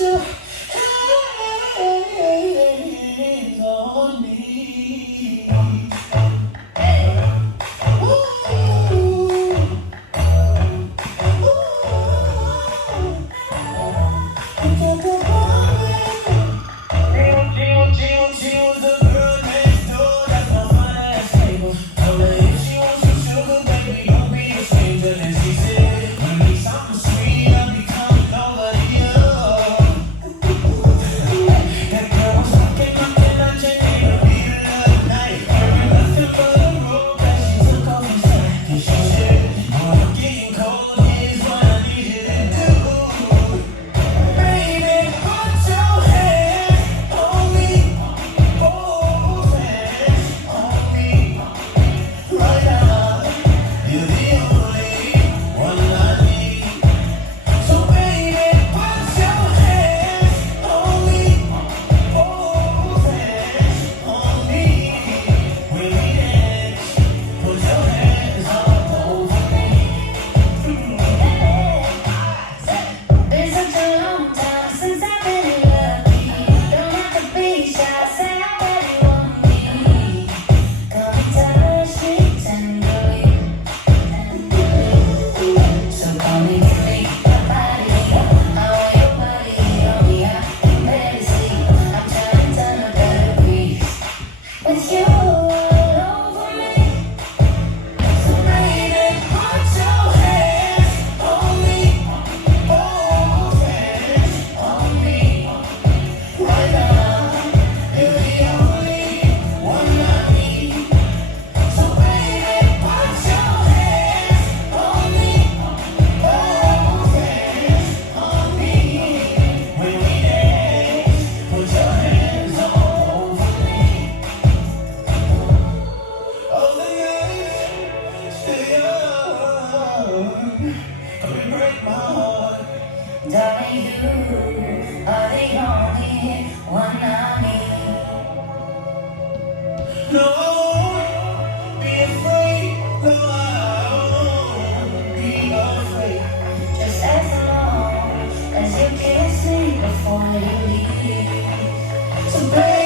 your hands on me. Ooh, the girl next door, that's my fine ass neighbor. Told her if she wants some sugar, baby, don't be a stranger. Then she said, when me something sweet, I'll be coming over to you. That girl was fucking my lunch and in the middle of the night. Nothing but a road that she took off and said, and she said, oh, I'm getting cold, here's what I need you to do. Baby, put your hands on me, both hands on me, right now. You're the only one I need. So baby, put your hands on me, both hands on me. When we dance, put your hands all over me. Been such a long time since I've been lucky. Don't have to be shy, say I really want me. Come and touch me tenderly. So come and give me your body. I want your body on me. I'm ready to sleep. I'm trying to turn a better breeze with you all over me. So baby, put your hands on me, both hands on me, right now. You're the only one I need. So baby, put your hands on me, both hands on me. When we dance, put your hands all over me. Oh, the nights stay young, come and break my heart. Darling, you are the only one I need. No, be afraid. No, I won't be afraid. Just as long as you kiss me before you leave. So baby,